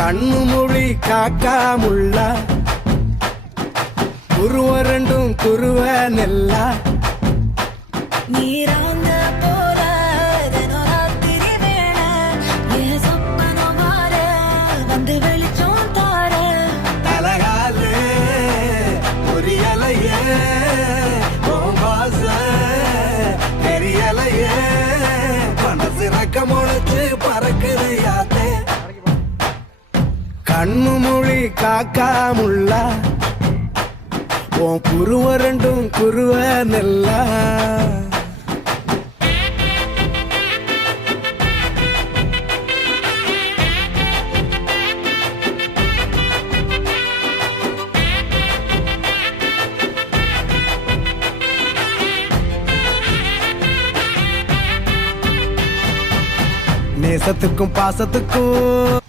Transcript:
கண்ணு மொழி காக்காமுள்ள குருவ ரெண்டும் குருவ நெல்லா நீராங்க போல தினராத்திரி வேண என் சொப்பனம் மாற வந்து வெளிச்சம் தார தலகாலே புரியலையே ஓம்பாச தெரியலையே மனசு ரக்க முளைச்சு பறக்குது யாத்தே கண்ணு மொழி காக்காமுள்ள உன் குருவ ரெண்டும் குருவ நெல்லா நேசத்துக்கும் பாசத்துக்கும்